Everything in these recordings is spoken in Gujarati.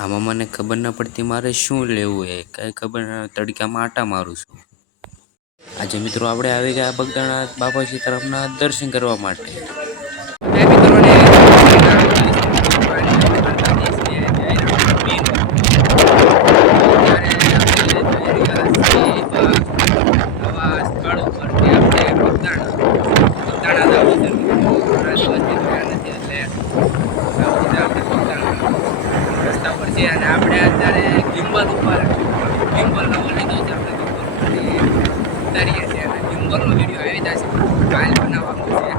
આમાં મને ખબર ન પડતી મારે શું લેવું એ કઈ ખબર ન, તડકામાં આટા મારું છું. આજે મિત્રો આપણે આવી ગયા બગદાણા બાપાજી તરફના દર્શન કરવા માટે. અને આપણે અત્યારે ગિમ્બલ ઉપર ગિમ્બલનો લીધો છે આપણે ઉતારીએ છીએ અને ગિમ્બલનો વિડીયો આવી જશે કાલ બનાવવાનો છે.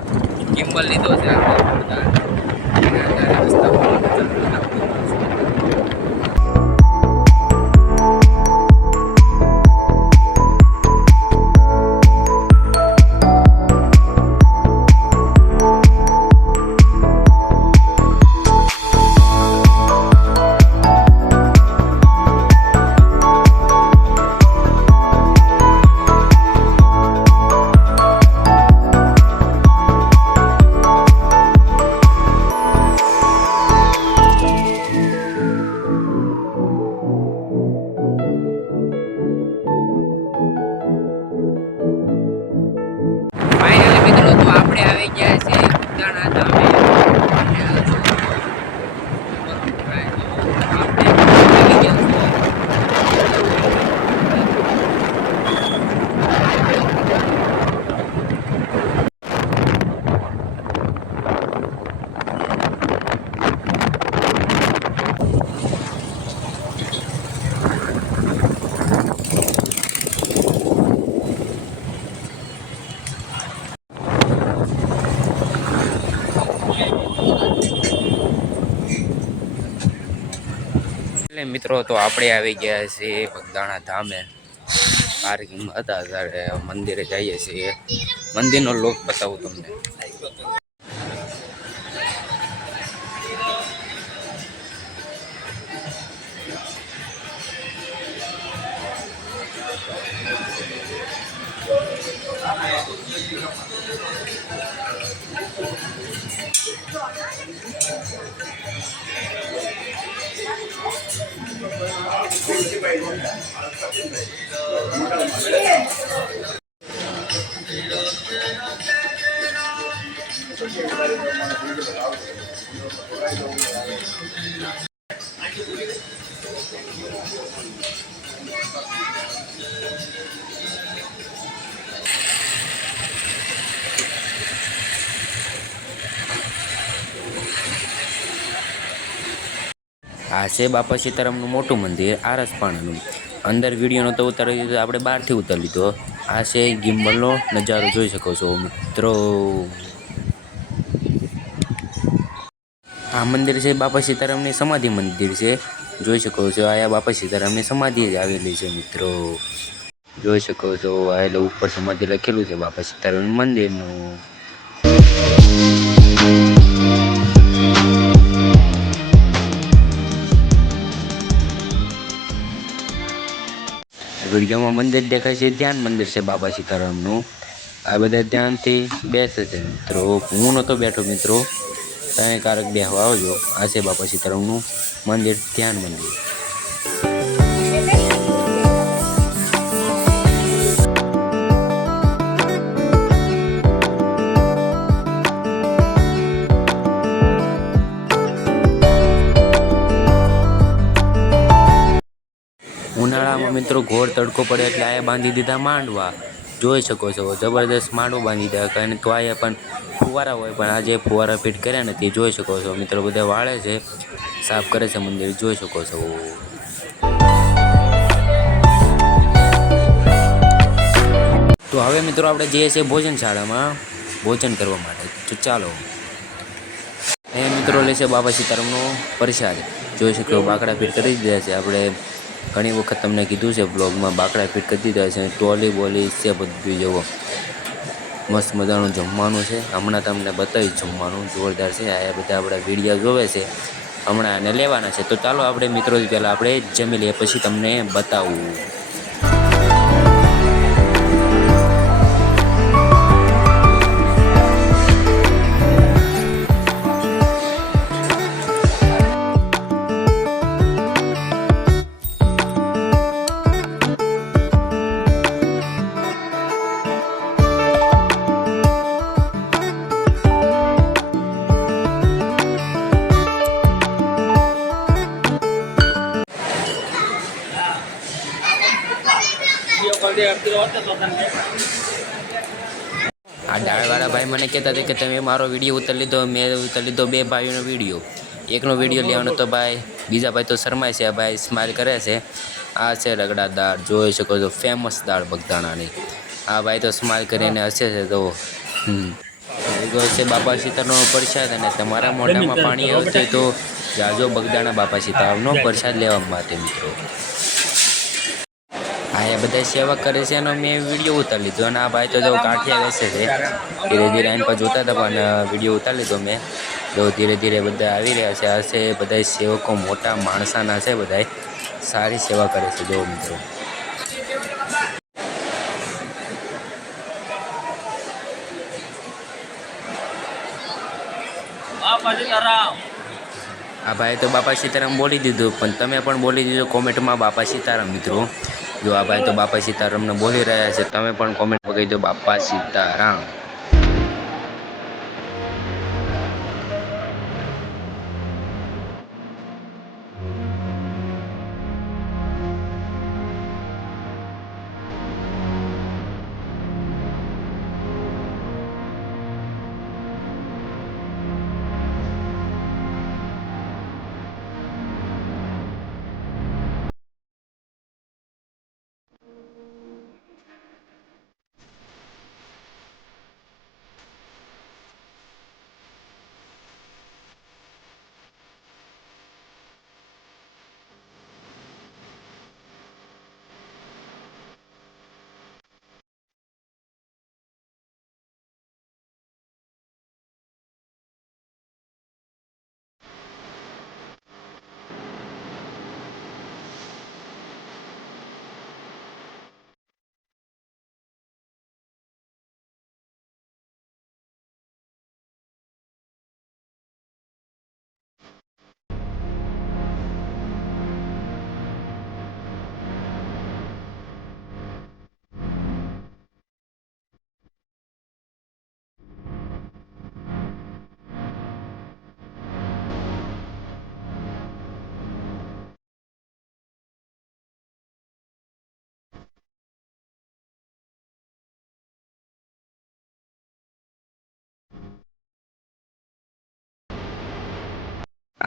ગિમ્બલ લીધો છે આપણે અત્યારે રસ્તા પર આપણે આવી ગયા છે બગદાણા ધામે. મિત્રો તો આપણે આવી ગયા છીએ બગદાણા ધામે. પાર્કિંગ હતા ત્યારે મંદિરે જઈએ છીએ. મંદિરનો લોક બતાવું તમને. આ છે બાપા સીતારામનું મોટું મંદિર આરસપાણાનું. અંદર વિડીયોનો તો ઉતારી દીધો, આપણે બહારથી ઉતારી લીધો. આ છે ગિમ્બલનો નજારો જોઈ શકો છો મિત્રો. આ મંદિર છે બાપા સીતારામની સમાધિ મંદિર છે, જોઈ શકો છો. આ બાપા સીતારામની સમાધિ જ આવેલી છે મિત્રો, જોઈ શકો છો. આ એટલે ઉપર સમાધિ લખેલું છે બાપા સીતારામ મંદિરનું. વિડીયોમાં મંદિર દેખાય છે, ધ્યાન મંદિર છે બાબા સીતારામનું. આ બધા ધ્યાનથી બેસે છે મિત્રો. હું નહોતો બેઠો મિત્રો, તમે કારક બેહવા આવજો. આ છે બાપા સીતારામનું મંદિર, ધ્યાન મંદિર. ઉનાળામાં મિત્રો ઘોર તડકો પડે એટલે આ બાંધી દીધા માંડવા, જોઈ શકો છો. જબરદસ્ત માંડવો બાંધી દીધા, કારણ કે અહીંયા પણ ફુવારા હોય, પણ આજે ફુવારા ફિટ કર્યા નથી, જોઈ શકો છો મિત્રો. બધા વાળે છે, સાફ કરે છે મંદિર, જોઈ શકો છો. તો હવે મિત્રો આપણે જઈએ છીએ ભોજનશાળામાં ભોજન કરવા માટે. તો ચાલો. એ મિત્રો લેશે બાબા સીતારામનો પ્રસાદ, જોઈ શકો. બાકડા ફિટ કરી દીધા છે. આપણે ઘણી વખત તમને કીધું છે બ્લોગમાં, બાકડા ફિટ કરી દીધા છે. ટોલી બોલી છે બધું, જુઓ મસ્ત મજાનું જમવાનું છે. હમણાં તમને બતાવીશ જમવાનું, જોરદાર છે. આ બધા આપણા વિડીયો જોવે છે, હમણાં આને લેવાના છે. તો ચાલો આપણે મિત્રો પહેલાં આપણે જમી લઈએ, પછી તમને બતાવું. આ દાળવાળા ભાઈ મને કહેતા હતા કે તમે મારો વિડીયો ઉતારી લીધો, મેં ઉતારી લીધો 2 ભાઈઓનો વિડીયો. એકનો વિડીયો લેવાનો તો ભાઈ, બીજા ભાઈ તો શરમાય છે, ભાઈ સ્માઇલ કરે છે. આ છે રગડા દાળ, જોઈ શકો છો, ફેમસ દાળ બગદાણાની. આ ભાઈ તો સ્માઇલ કરીને હસે છે. તો છે બાપા સીતારામનો પ્રસાદ, અને તમારા મોઢામાં પાણી આવશે તો જાજો બગદાણા બાપા સીતારામનો પ્રસાદ લેવા માટે મિત્રો. આ એ બધા સેવા કરે છે એનો મેં વિડીયો ઉતારી લીધો, અને આ ભાઈ તો જો કાઠિયા બેસે છે. ધીરે ધીરે આઈન પર જોતા હતા પણ વિડીયો ઉતારી લીધો મેં. જો ધીરે ધીરે બધા આવી રહ્યા છે. આ છે બધા સેવકો, મોટા માણસાના છે, બધા સારી સેવા કરે છે. જો મિત્રો આ ભાઈ તો બાપા સીતારામ બોલી દીધું, પણ તમે પણ બોલી દીધું કોમેન્ટમાં બાપા સીતારામ મિત્રો. જો આ ભાઈ તો બાપા સીતારામને બોલી રહ્યા છે, તમે પણ કોમેન્ટમાં કહી દો બાપા સીતારામ.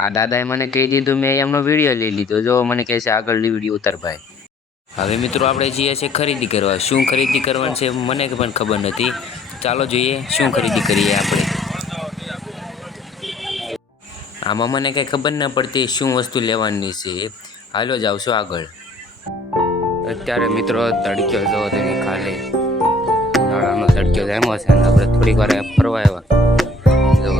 આ દાદાએ મને કહી દીધું, મેં એમનો વિડીયો લઈ લીધો. જો મને કહે છે આગળ વિડીયો ઉતાર ભાઈ. હવે મિત્રો આપણે જઈએ છીએ ખરીદી કરવા. શું ખરીદી કરવાની છે મને પણ ખબર નથી. ચાલો જોઈએ શું ખરીદી કરીએ આપણે. આમાં મને કંઈ ખબર ન પડતી શું વસ્તુ લેવાની છે. હાલો જાવ છું આગળ. અત્યારે મિત્રો તડક્યો જો તમે ખાલી ઉનાળાનો તડક્યો જામ્યો છે, અને આપણે થોડીક વાર ફરવા આવ્યા. જો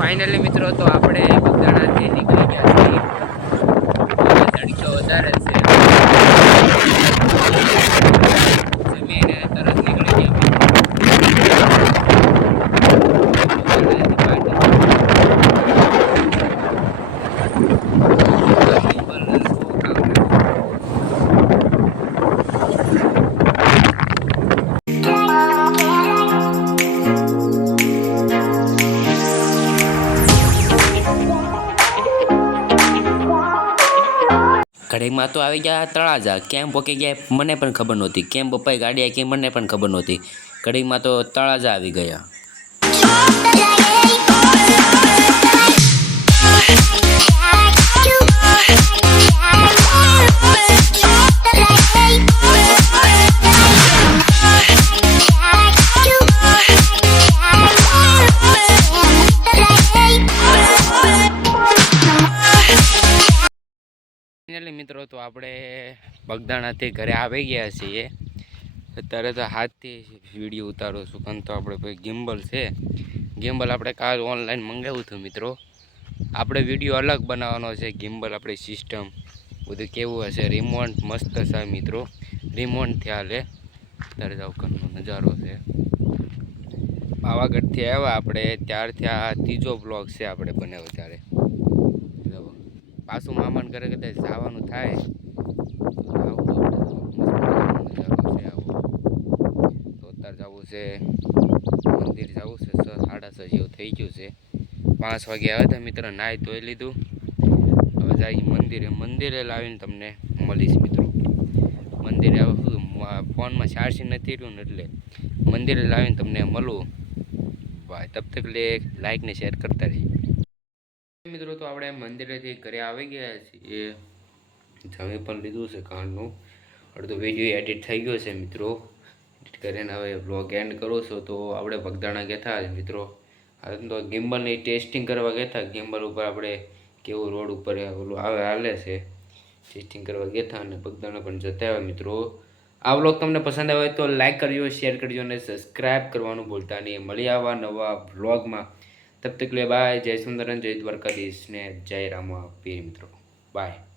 ફાઇનલી મિત્રો તો આપણે બગદાણાથી નીકળી ગયા છીએ. તડકો વધારે છે, જમીને તરત નીકળી ગયા. ઘડીમાં તો આવી ગયા તળાજા. કેમ પોકી ગયા મને પણ ખબર નહોતી. કેમ પપ્પાએ ગાડી આખી મને પણ ખબર નહોતી. ઘડીમાં તો તળાજા આવી ગયા. ફાઇનલી મિત્રો તો આપણે બગદાણાથી ઘરે આવી ગયા છીએ. અત્યારે તો હાથથી વિડીયો ઉતારું છું, કારણ તો આપણે ભાઈ ગિમ્બલ છે. ગિમ્બલ આપણે કાલ ઓનલાઈન મંગાવ્યું હતું મિત્રો. આપણે વિડીયો અલગ બનાવવાનો છે. ગિમ્બલ આપણી સિસ્ટમ બધું કેવું હશે. રિમોટ મસ્ત છે મિત્રો, રિમોટથી હાલે. અત્યારે જાવકરનો નજારો છે. પાવાગઢથી આવ્યા આપણે ત્યારથી આ ત્રીજો બ્લોગ છે આપણે બનાવ્યો ત્યારે. પાછું મામાને ઘરે કદાચ જવાનું થાય છે મંદિર જવું છે 6:30 જેવું થઈ ગયું છે 5 વાગે આવ્યા હતા મિત્રો નાહી ધોઈ લીધું હવે જાય મંદિરે લાવીને તમને મળીશ મિત્રો મંદિરે ફોનમાં ચાર્જિંગ નથી રહ્યું ને એટલે મંદિરે લાવીને તમને મળું ભાઈ તબ તક લાઈક ને શેર કરતા રહીએ મિત્રો તો આપણે મંદિરેથી ઘરે આવી ગયા છીએ જમી પણ લીધું છે કારનું અડધો વિડીયો એડિટ થઈ ગયો છે મિત્રો એડિટ કરીને હવે બ્લોગ એન્ડ કરું છું તો આપણે બગદાણા ગયા હતા મિત્રો તો ગિમ્બલની ટેસ્ટિંગ કરવા ગયા હતા ગિમ્બલ ઉપર આપણે કેવું રોડ ઉપર ઓલું હાલે છે ટેસ્ટિંગ કરવા ગયા હતા અને બગદાણા પણ જતા આવ્યા મિત્રો આ બ્લોગ તમને પસંદ આવે તો લાઈક કરજો શેર કરજો અને સબસ્ક્રાઈબ કરવાનું ભૂલતા નહીં મળી આવા નવા બ્લોગમાં તબ તક લે બાય જય સુંદરન જય દ્વારકાધીશ ને જય રામા પીર મિત્રો બાય